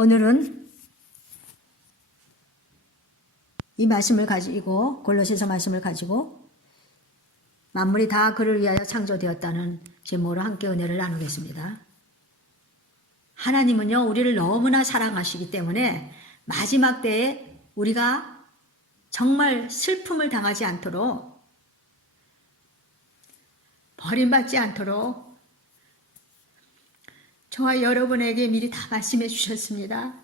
오늘은 이 말씀을 가지고, 골로새서 말씀을 가지고 만물이 다 그를 위하여 창조되었다는 제목으로 함께 은혜를 나누겠습니다. 하나님은요, 우리를 너무나 사랑하시기 때문에 마지막 때에 우리가 정말 슬픔을 당하지 않도록, 버림받지 않도록 저와 여러분에게 미리 다 말씀해 주셨습니다.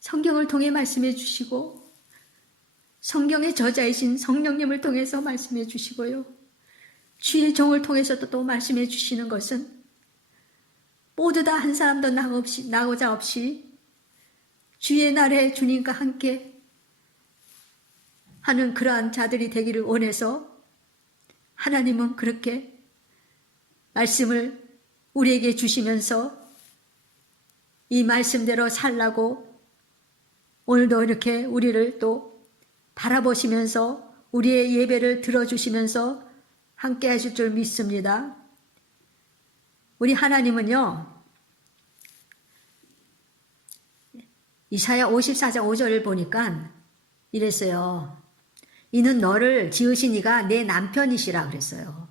성경을 통해 말씀해 주시고, 성경의 저자이신 성령님을 통해서 말씀해 주시고요, 주의 종을 통해서도 또 말씀해 주시는 것은 모두 다 한 사람도 나고자 없이 주의 날에 주님과 함께 하는 그러한 자들이 되기를 원해서 하나님은 그렇게 말씀을 우리에게 주시면서 이 말씀대로 살라고 오늘도 이렇게 우리를 또 바라보시면서 우리의 예배를 들어주시면서 함께 하실 줄 믿습니다. 우리 하나님은요, 이사야 54장 5절을 보니까 이랬어요. 이는 너를 지으신 이가 내 남편이시라 그랬어요.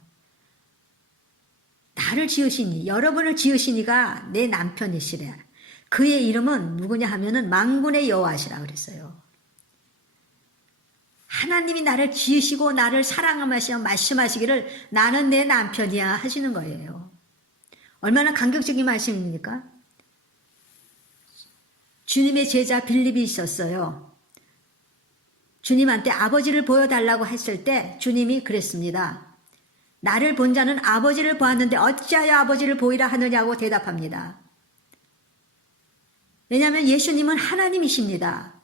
나를 지으신 이, 여러분을 지으신 이가 내 남편이시래. 그의 이름은 누구냐 하면은 만군의 여호와시라 그랬어요. 하나님이 나를 지으시고 나를 사랑하시며 말씀하시기를 나는 내 남편이야 하시는 거예요. 얼마나 감격적인 말씀입니까? 주님의 제자 빌립이 있었어요. 주님한테 아버지를 보여달라고 했을 때 주님이 그랬습니다. 나를 본 자는 아버지를 보았는데 어찌하여 아버지를 보이라 하느냐고 대답합니다. 왜냐하면 예수님은 하나님이십니다.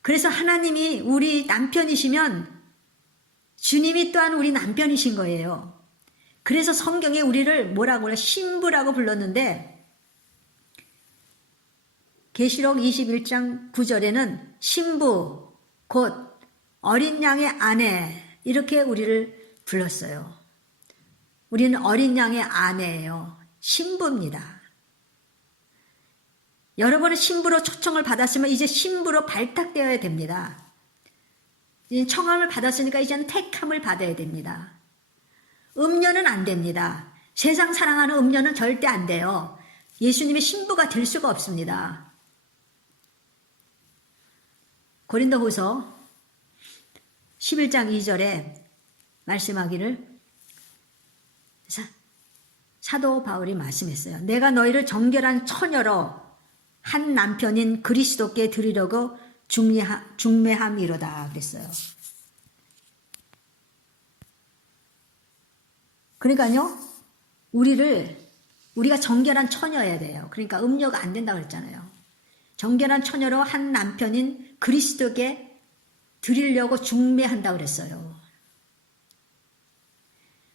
그래서 하나님이 우리 남편이시면 주님이 또한 우리 남편이신 거예요. 그래서 성경에 우리를 뭐라고 해요? 신부라고 불렀는데 계시록 21장 9절에는 신부 곧 어린 양의 아내 이렇게 우리를 불렀어요. 우리는 어린 양의 아내예요. 신부입니다. 여러분은 신부로 초청을 받았으면 이제 신부로 발탁되어야 됩니다. 이제 청함을 받았으니까 이제는 택함을 받아야 됩니다. 음녀는 안 됩니다. 세상 사랑하는 음녀는 절대 안 돼요. 예수님의 신부가 될 수가 없습니다. 고린도후서 11장 2절에 말씀하기를 사도 바울이 말씀했어요. 내가 너희를 정결한 처녀로 한 남편인 그리스도께 드리려고 중매함이로다 그랬어요. 그러니까요, 우리가 정결한 처녀여야 돼요. 그러니까 음녀가 안 된다고 그랬잖아요. 정결한 처녀로 한 남편인 그리스도께 드리려고 중매한다고 그랬어요.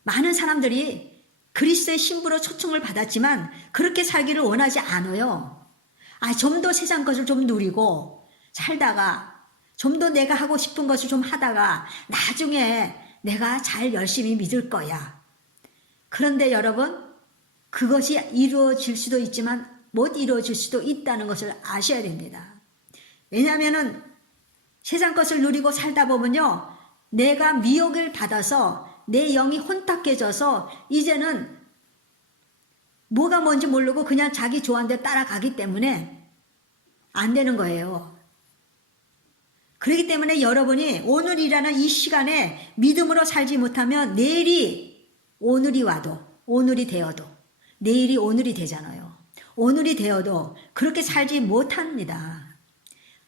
많은 사람들이 그리스도의 신부로 초청을 받았지만 그렇게 살기를 원하지 않아요. 좀 더 세상 것을 좀 누리고 살다가 좀 더 내가 하고 싶은 것을 좀 하다가 나중에 내가 잘 열심히 믿을 거야. 그런데 여러분, 그것이 이루어질 수도 있지만 못 이루어질 수도 있다는 것을 아셔야 됩니다. 왜냐하면은 세상 것을 누리고 살다 보면요, 내가 미혹을 받아서 내 영이 혼탁해져서 이제는 뭐가 뭔지 모르고 그냥 자기 좋아하는 대로 따라가기 때문에 안 되는 거예요. 그렇기 때문에 여러분이 오늘이라는 이 시간에 믿음으로 살지 못하면 내일이 오늘이 와도, 오늘이 되어도, 내일이 오늘이 되잖아요. 오늘이 되어도 그렇게 살지 못합니다.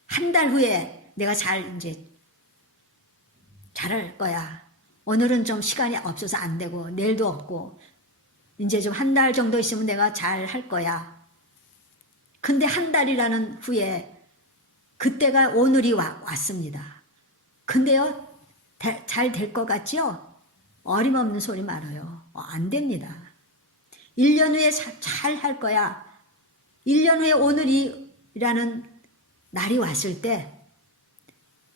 한 달 후에 내가 잘할 거야. 오늘은 좀 시간이 없어서 안 되고 내일도 없고 이제 좀 한 달 정도 있으면 내가 잘 할 거야. 근데 한 달이라는 후에 그때가 오늘이 왔습니다. 근데요, 잘 될 것 같지요? 어림없는 소리 말아요. 안 됩니다. 1년 후에 잘 할 거야. 1년 후에 오늘이라는 날이 왔을 때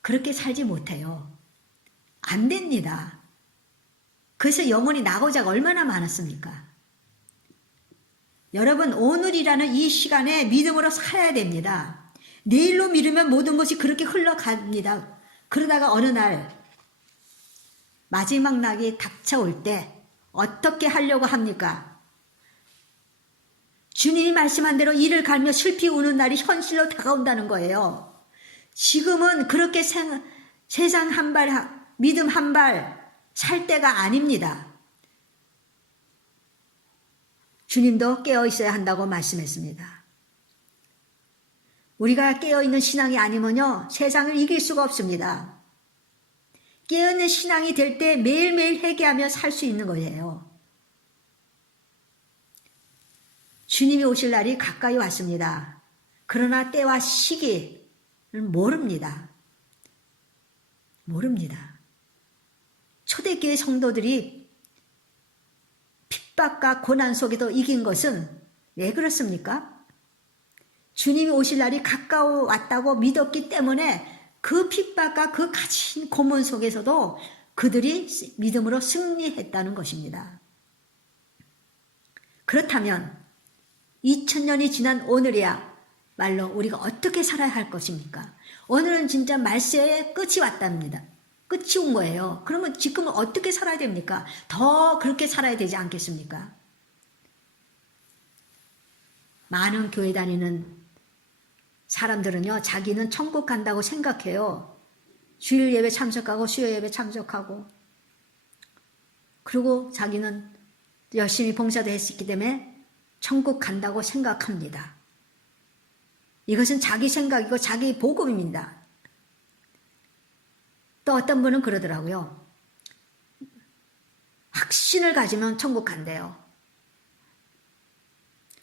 그렇게 살지 못해요. 안 됩니다. 그래서 영혼이 나고자가 얼마나 많았습니까? 여러분, 오늘이라는 이 시간에 믿음으로 살아야 됩니다. 내일로 미루면 모든 것이 그렇게 흘러갑니다. 그러다가 어느 날 마지막 낙이 닥쳐올 때 어떻게 하려고 합니까? 주님이 말씀한 대로 이를 갈며 슬피 우는 날이 현실로 다가온다는 거예요. 지금은 그렇게 세상 한 발, 믿음 한 발 살 때가 아닙니다. 주님도 깨어 있어야 한다고 말씀했습니다. 우리가 깨어있는 신앙이 아니면요, 세상을 이길 수가 없습니다. 깨어있는 신앙이 될 때 매일매일 회개하며 살 수 있는 거예요. 주님이 오실 날이 가까이 왔습니다. 그러나 때와 시기를 모릅니다. 초대교회 성도들이 핍박과 고난 속에도 이긴 것은 왜 그렇습니까? 주님이 오실 날이 가까워 왔다고 믿었기 때문에 그 핍박과 그 가진 고문 속에서도 그들이 믿음으로 승리했다는 것입니다. 그렇다면 2000년이 지난 오늘이야 말로 우리가 어떻게 살아야 할 것입니까? 오늘은 진짜 말세의 끝이 왔답니다. 끝이 온 거예요. 그러면 지금은 어떻게 살아야 됩니까? 더 그렇게 살아야 되지 않겠습니까? 많은 교회 다니는 사람들은요, 자기는 천국 간다고 생각해요. 주일 예배 참석하고 수요 예배 참석하고, 그리고 자기는 열심히 봉사도 했었기 때문에 천국 간다고 생각합니다. 이것은 자기 생각이고 자기 복음입니다. 또 어떤 분은 그러더라고요. 확신을 가지면 천국 간대요.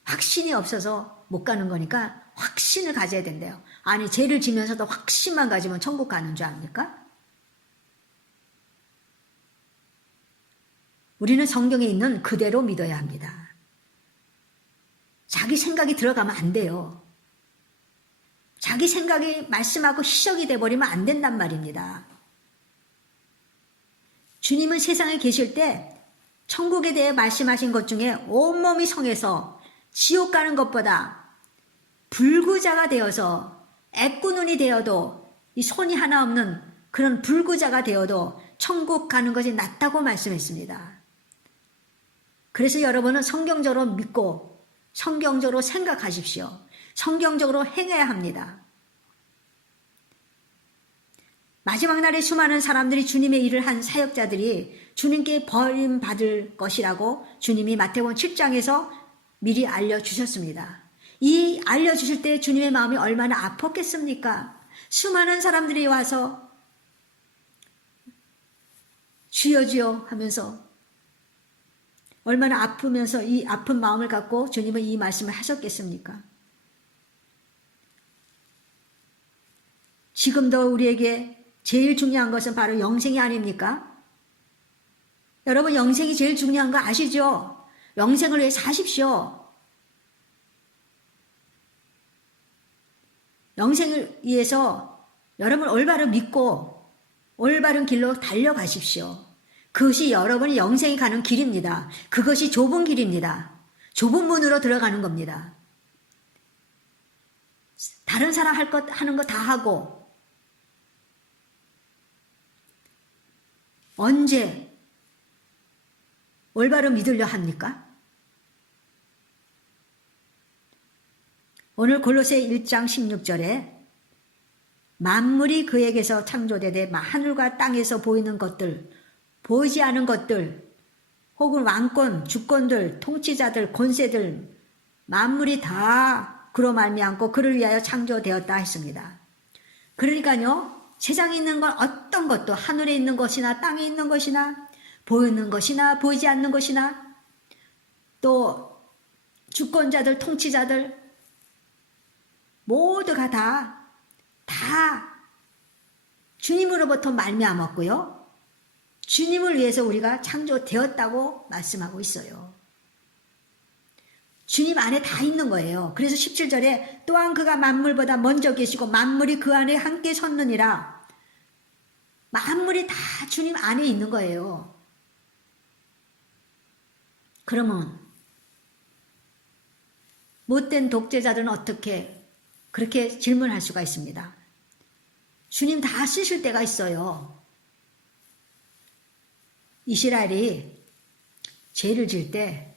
확신이 없어서 못 가는 거니까 확신을 가져야 된대요. 아니, 죄를 지면서도 확신만 가지면 천국 가는 줄 압니까? 우리는 성경에 있는 그대로 믿어야 합니다. 자기 생각이 들어가면 안 돼요. 자기 생각이 말씀하고 희석이 돼버리면 안 된단 말입니다. 주님은 세상에 계실 때 천국에 대해 말씀하신 것 중에 온몸이 성해서 지옥 가는 것보다 불구자가 되어서 애꾸눈이 되어도 이 손이 하나 없는 그런 불구자가 되어도 천국 가는 것이 낫다고 말씀했습니다. 그래서 여러분은 성경적으로 믿고 성경적으로 생각하십시오. 성경적으로 행해야 합니다. 마지막 날에 수많은 사람들이 주님의 일을 한 사역자들이 주님께 버림받을 것이라고 주님이 마태복음 7장에서 미리 알려주셨습니다. 이 알려주실 때 주님의 마음이 얼마나 아팠겠습니까? 수많은 사람들이 와서 주여 주여 하면서 얼마나 아프면서 이 아픈 마음을 갖고 주님은 이 말씀을 하셨겠습니까? 지금도 우리에게 제일 중요한 것은 바로 영생이 아닙니까? 여러분, 영생이 제일 중요한 거 아시죠? 영생을 위해 사십시오. 영생을 위해서 여러분 올바른 믿고 올바른 길로 달려가십시오. 그것이 여러분이 영생이 가는 길입니다. 그것이 좁은 길입니다. 좁은 문으로 들어가는 겁니다. 다른 사람 하는 거 다 하고 언제 올바로 믿으려 합니까? 오늘 골로새 1장 16절에 만물이 그에게서 창조되되 하늘과 땅에서 보이는 것들, 보이지 않은 것들, 혹은 왕권, 주권들, 통치자들, 권세들, 만물이 다 그로 말미암고 그를 위하여 창조되었다 했습니다. 그러니까요, 세상에 있는 건 어떤 것도 하늘에 있는 것이나 땅에 있는 것이나 보이는 것이나 보이지 않는 것이나 또 주권자들, 통치자들 모두가 다 주님으로부터 말미암았고요. 주님을 위해서 우리가 창조되었다고 말씀하고 있어요. 주님 안에 다 있는 거예요. 그래서 17절에 또한 그가 만물보다 먼저 계시고 만물이 그 안에 함께 섰느니라. 만물이 다 주님 안에 있는 거예요. 그러면 못된 독재자들은 어떻게 그렇게 질문할 수가 있습니다. 주님 다 쓰실 때가 있어요. 이스라엘이 죄를 지을 때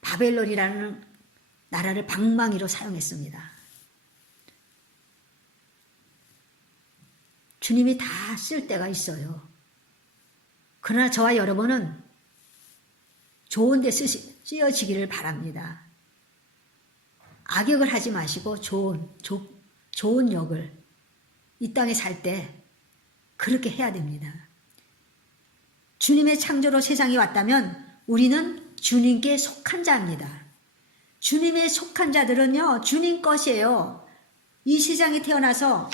바벨론이라는 나라를 방망이로 사용했습니다. 주님이 다 쓸 때가 있어요. 그러나 저와 여러분은 좋은 데 쓰여지기를 바랍니다. 악역을 하지 마시고 좋은 역을 이 땅에 살 때 그렇게 해야 됩니다. 주님의 창조로 세상에 왔다면 우리는 주님께 속한 자입니다. 주님의 속한 자들은요, 주님 것이에요. 이 세상에 태어나서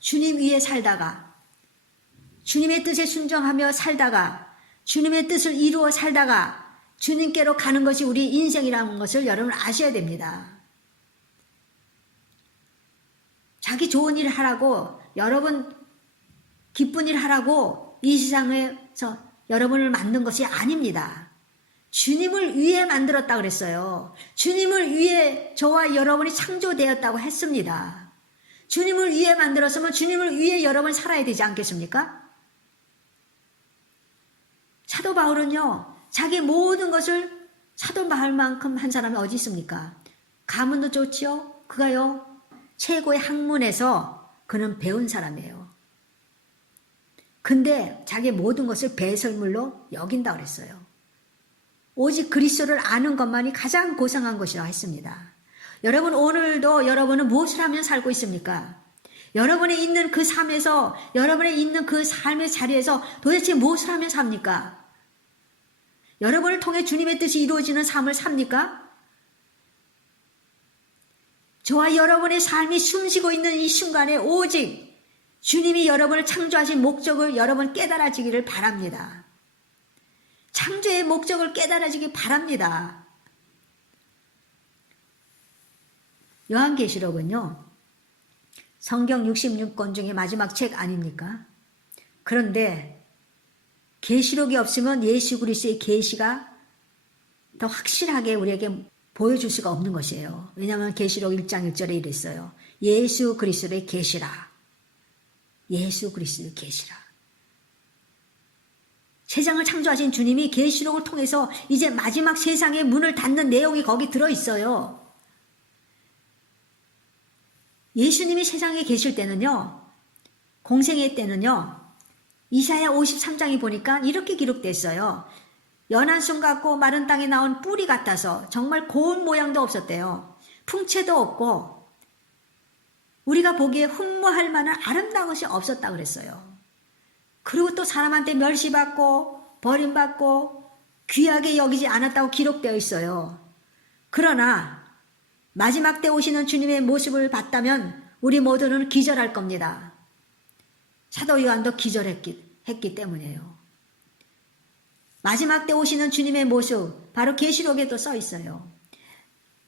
주님 위에 살다가, 주님의 뜻에 순종하며 살다가, 주님의 뜻을 이루어 살다가 주님께로 가는 것이 우리 인생이라는 것을 여러분 아셔야 됩니다. 자기 좋은 일을 하라고, 여러분 기쁜 일 하라고 이 세상에서 여러분을 만든 것이 아닙니다. 주님을 위해 만들었다고 그랬어요. 주님을 위해 저와 여러분이 창조되었다고 했습니다. 주님을 위해 만들었으면 주님을 위해 여러분이 살아야 되지 않겠습니까? 사도 바울은요, 자기 모든 것을 사도 바울만큼 한 사람이 어디 있습니까? 가문도 좋지요. 그가요, 최고의 학문에서 그는 배운 사람이에요. 근데 자기 모든 것을 배설물로 여긴다고 그랬어요. 오직 그리스도를 아는 것만이 가장 고상한 것이라고 했습니다. 여러분, 오늘도 여러분은 무엇을 하면 살고 있습니까? 여러분이 있는 그 삶에서, 여러분이 있는 그 삶의 자리에서 도대체 무엇을 하면 삽니까? 여러분을 통해 주님의 뜻이 이루어지는 삶을 삽니까? 저와 여러분의 삶이 숨쉬고 있는 이 순간에 오직 주님이 여러분을 창조하신 목적을 여러분 깨달아지기를 바랍니다. 창조의 목적을 깨달아지기 바랍니다. 요한계시록은요, 성경 66권 중에 마지막 책 아닙니까? 그런데 계시록이 없으면 예수 그리스도의 계시가 더 확실하게 우리에게 보여줄 수가 없는 것이에요. 왜냐하면 계시록 1장 1절에 이랬어요. 예수 그리스도의 계시라. 예수 그리스도의 계시라. 세상을 창조하신 주님이 계시록을 통해서 이제 마지막 세상의 문을 닫는 내용이 거기 들어있어요. 예수님이 세상에 계실 때는요, 공생의 때는요, 이사야 53장이 보니까 이렇게 기록됐어요. 연한 순 같고 마른 땅에 나온 뿌리 같아서 정말 고운 모양도 없었대요. 풍채도 없고 우리가 보기에 흠모할 만한 아름다운 것이 없었다고 그랬어요. 그리고 또 사람한테 멸시받고 버림받고 귀하게 여기지 않았다고 기록되어 있어요. 그러나 마지막 때 오시는 주님의 모습을 봤다면 우리 모두는 기절할 겁니다. 사도 요한도 기절했기 때문이에요. 마지막 때 오시는 주님의 모습, 바로 계시록에도 써 있어요.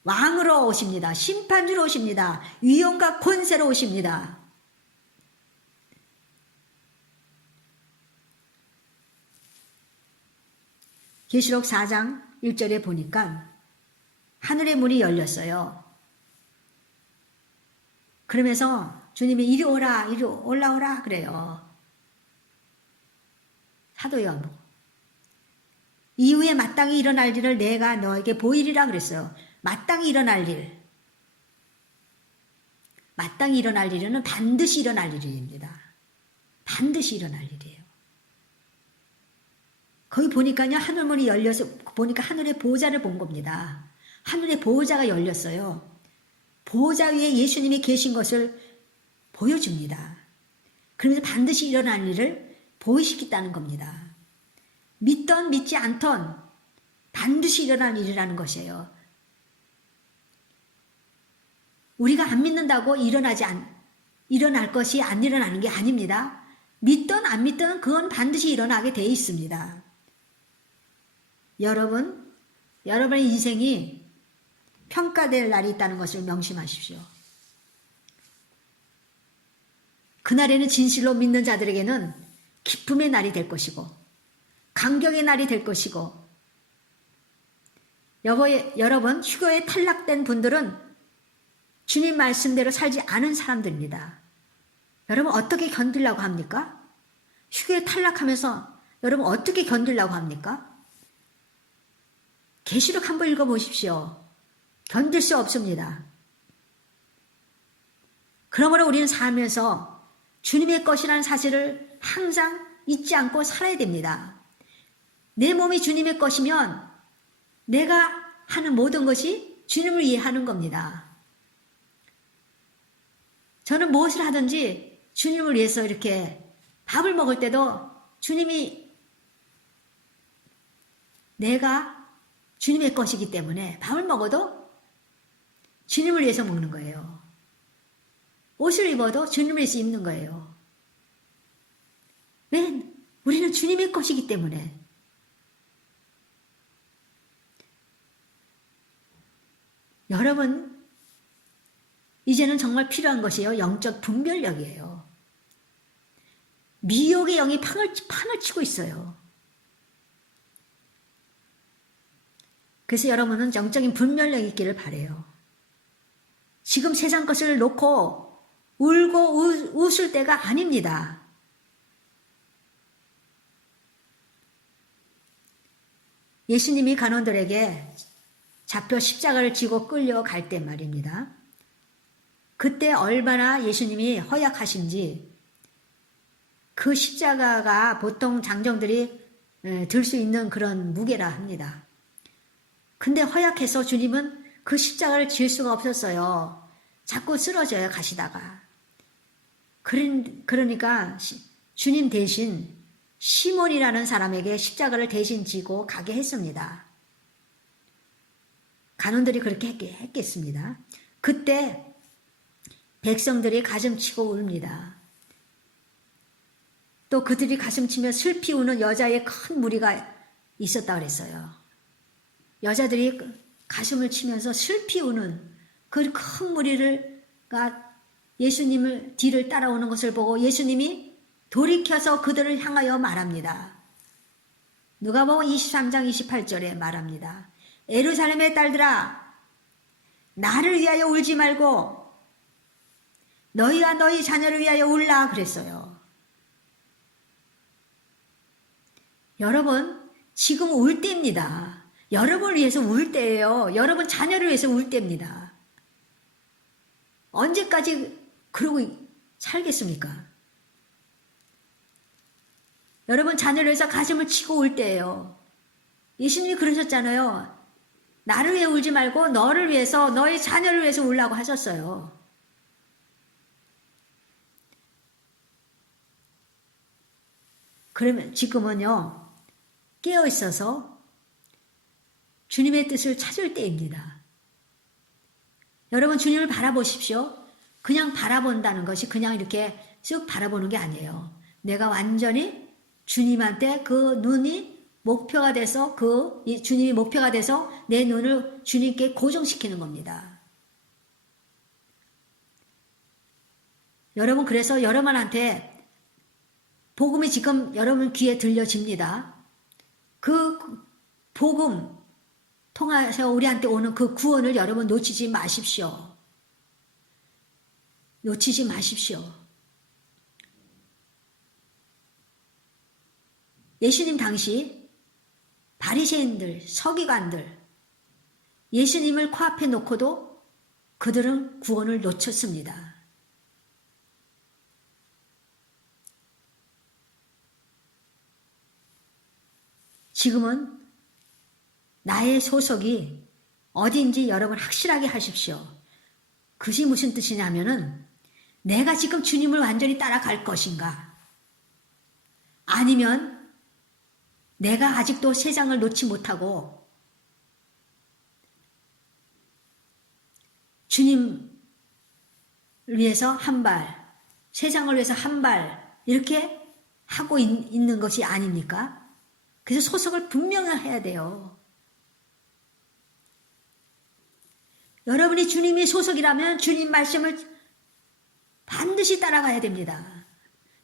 왕으로 오십니다. 심판주로 오십니다. 위엄과 권세로 오십니다. 계시록 4장 1절에 보니까 하늘의 문이 열렸어요. 그러면서 주님이 이리 오라, 이리 올라오라 그래요. 사도 요한 보고. 이후에 마땅히 일어날 일을 내가 너에게 보이리라 그랬어요. 마땅히 일어날 일. 마땅히 일어날 일은 반드시 일어날 일입니다. 반드시 일어날 일이에요. 거기 보니까요, 하늘문이 열려서 보니까 하늘의 보호자를 본 겁니다. 하늘의 보호자가 열렸어요. 보호자 위에 예수님이 계신 것을 보여줍니다. 그러면서 반드시 일어날 일을 보이시겠다는 겁니다. 믿던 믿지 않던 반드시 일어날 일이라는 것이에요. 우리가 안 믿는다고 일어날 것이 안 일어나는 게 아닙니다. 믿든 안 믿든 그건 반드시 일어나게 돼 있습니다. 여러분의 인생이 평가될 날이 있다는 것을 명심하십시오. 그날에는 진실로 믿는 자들에게는 기쁨의 날이 될 것이고, 감격의 날이 될 것이고, 여러분, 휴교에 탈락된 분들은 주님 말씀대로 살지 않은 사람들입니다. 여러분, 어떻게 견디려고 합니까? 휴교에 탈락하면서 여러분 어떻게 견디려고 합니까? 계시록 한번 읽어보십시오. 견딜 수 없습니다. 그러므로 우리는 살면서 주님의 것이라는 사실을 항상 잊지 않고 살아야 됩니다. 내 몸이 주님의 것이면 내가 하는 모든 것이 주님을 위해 하는 겁니다. 저는 무엇을 하든지 주님을 위해서 이렇게 밥을 먹을 때도 주님이 내가 주님의 것이기 때문에 밥을 먹어도 주님을 위해서 먹는 거예요. 옷을 입어도 주님을 위해서 입는 거예요. 왜? 우리는 주님의 것이기 때문에. 여러분, 이제는 정말 필요한 것이요. 영적 분별력이에요. 미혹의 영이 판을 치고 있어요. 그래서 여러분은 영적인 분별력이 있기를 바라요. 지금 세상 것을 놓고 울고 웃을 때가 아닙니다. 예수님이 간원들에게 잡혀 십자가를 지고 끌려갈 때 말입니다. 그때 얼마나 예수님이 허약하신지 그 십자가가 보통 장정들이 들 수 있는 그런 무게라 합니다. 근데 허약해서 주님은 그 십자가를 질 수가 없었어요. 자꾸 쓰러져요, 가시다가. 그러니까 주님 대신 시몬이라는 사람에게 십자가를 대신 지고 가게 했습니다. 간원들이 그렇게 했겠습니다. 그때 백성들이 가슴치고 울립니다. 또 그들이 가슴치며 슬피 우는 여자의 큰 무리가 있었다 그랬어요. 여자들이 가슴을 치면서 슬피 우는 그 큰 무리가 예수님을 뒤를 따라오는 것을 보고 예수님이 돌이켜서 그들을 향하여 말합니다. 누가복음 23장 28절에 말합니다. 예루살렘의 딸들아, 나를 위하여 울지 말고 너희와 너희 자녀를 위하여 울라 그랬어요. 여러분, 지금 울 때입니다. 여러분을 위해서 울 때예요. 여러분 자녀를 위해서 울 때입니다. 언제까지 그러고 살겠습니까? 여러분 자녀를 위해서 가슴을 치고 울 때예요. 예수님이 그러셨잖아요. 나를 위해 울지 말고 너를 위해서, 너의 자녀를 위해서 울라고 하셨어요. 그러면 지금은요, 깨어 있어서 주님의 뜻을 찾을 때입니다. 여러분 주님을 바라보십시오. 그냥 바라본다는 것이 그냥 이렇게 쓱 바라보는 게 아니에요. 내가 완전히 주님한테 그 눈이 목표가 돼서 주님이 목표가 돼서 내 눈을 주님께 고정시키는 겁니다. 여러분 그래서 여러분한테 복음이 지금 여러분 귀에 들려집니다. 그 복음 통해서 우리한테 오는 그 구원을 여러분 놓치지 마십시오. 놓치지 마십시오. 예수님 당시 바리새인들, 서기관들 예수님을 코앞에 놓고도 그들은 구원을 놓쳤습니다. 지금은 나의 소속이 어딘지 여러분 확실하게 하십시오. 그것이 무슨 뜻이냐면은 내가 지금 주님을 완전히 따라갈 것인가? 아니면 내가 아직도 세상을 놓지 못하고 주님을 위해서 한 발, 세상을 위해서 한 발 이렇게 하고 있는 것이 아닙니까? 그래서 소속을 분명히 해야 돼요. 여러분이 주님의 소속이라면 주님 말씀을 반드시 따라가야 됩니다.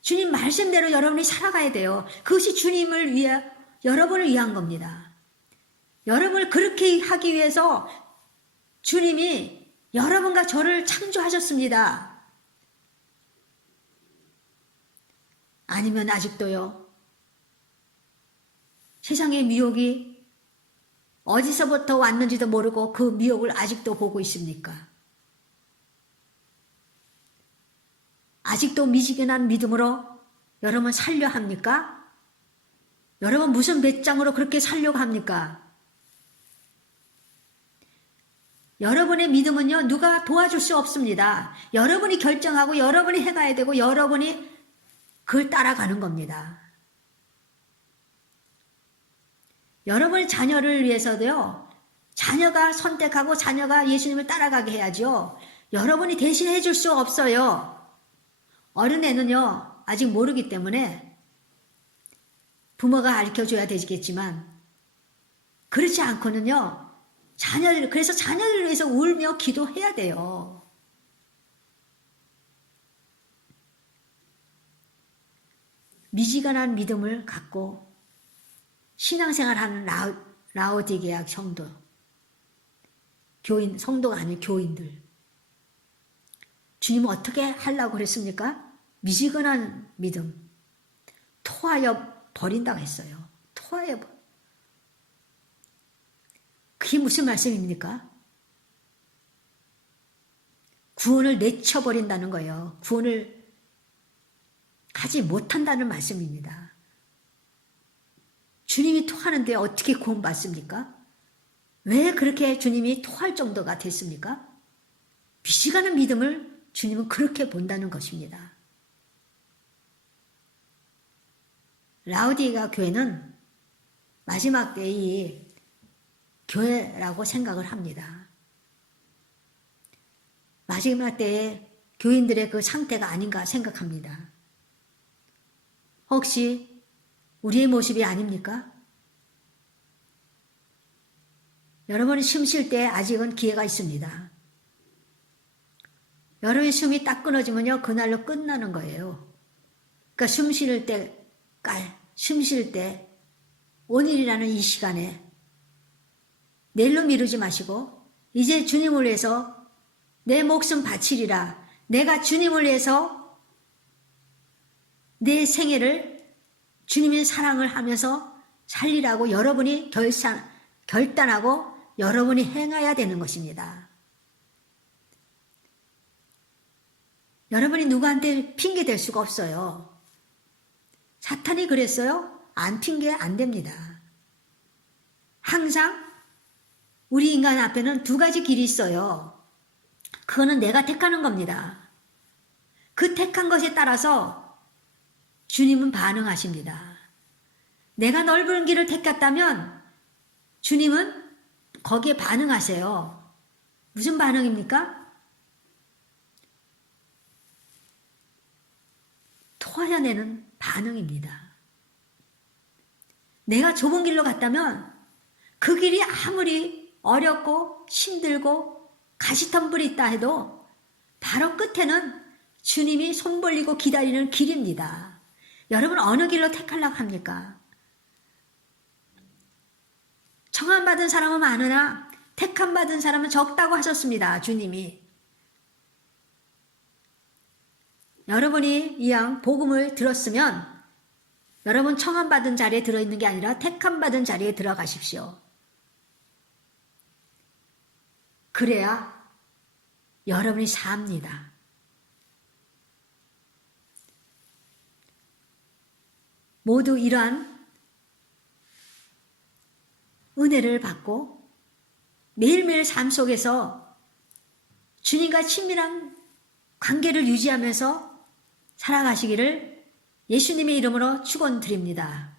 주님 말씀대로 여러분이 살아가야 돼요. 그것이 주님을 위해, 여러분을 위한 겁니다. 여러분을 그렇게 하기 위해서 주님이 여러분과 저를 창조하셨습니다. 아니면 아직도요, 세상의 미혹이 어디서부터 왔는지도 모르고 그 미혹을 아직도 보고 있습니까? 아직도 미지근한 믿음으로 여러분 살려 합니까? 여러분 무슨 배짱으로 그렇게 살려고 합니까? 여러분의 믿음은요, 누가 도와줄 수 없습니다. 여러분이 결정하고 여러분이 행해야 되고 여러분이 그걸 따라가는 겁니다. 여러분의 자녀를 위해서도요, 자녀가 선택하고 자녀가 예수님을 따라가게 해야죠. 여러분이 대신 해줄 수 없어요. 어린애는요, 아직 모르기 때문에 부모가 가르쳐줘야 되겠지만, 그렇지 않고는요, 그래서 자녀를 위해서 울며 기도해야 돼요. 미지근한 믿음을 갖고 신앙생활하는 라오디게아 성도, 성도가 아닌 교인들, 주님은 어떻게 하려고 그랬습니까? 미지근한 믿음, 토하여 버린다고 했어요. 그게 무슨 말씀입니까? 구원을 내쳐버린다는 거예요. 구원을 가지 못한다는 말씀입니다. 주님이 토하는데 어떻게 구원받습니까? 왜 그렇게 주님이 토할 정도가 됐습니까? 미지근한 믿음을 주님은 그렇게 본다는 것입니다. 라오디게아 교회는 마지막 때의 교회라고 생각을 합니다. 마지막 때의 교인들의 그 상태가 아닌가 생각합니다. 혹시 우리의 모습이 아닙니까? 여러분이 숨 쉴 때 아직은 기회가 있습니다. 여러분의 숨이 딱 끊어지면요, 그날로 끝나는 거예요. 그러니까 숨 쉴 때 오늘이라는 이 시간에 내일로 미루지 마시고 이제 주님을 위해서 내 목숨 바치리라. 내가 주님을 위해서 내 생애를 주님의 사랑을 하면서 살리라고 여러분이 결단하고 여러분이 행해야 되는 것입니다. 여러분이 누구한테 핑계 댈 수가 없어요. 사탄이 그랬어요? 안 핑계 안 됩니다. 항상 우리 인간 앞에는 두 가지 길이 있어요. 그거는 내가 택하는 겁니다. 그 택한 것에 따라서 주님은 반응하십니다. 내가 넓은 길을 택했다면 주님은 거기에 반응하세요. 무슨 반응입니까? 토하여내는 반응입니다. 내가 좁은 길로 갔다면 그 길이 아무리 어렵고 힘들고 가시덤불이 있다 해도 바로 끝에는 주님이 손 벌리고 기다리는 길입니다. 여러분 어느 길로 택하려고 합니까? 청함받은 사람은 많으나 택함받은 사람은 적다고 하셨습니다. 주님이. 여러분이 이왕 복음을 들었으면 여러분 청함받은 자리에 들어있는 게 아니라 택함받은 자리에 들어가십시오. 그래야 여러분이 삽니다. 모두 이러한 은혜를 받고 매일매일 삶 속에서 주님과 친밀한 관계를 유지하면서 살아가시기를 예수님의 이름으로 축원드립니다.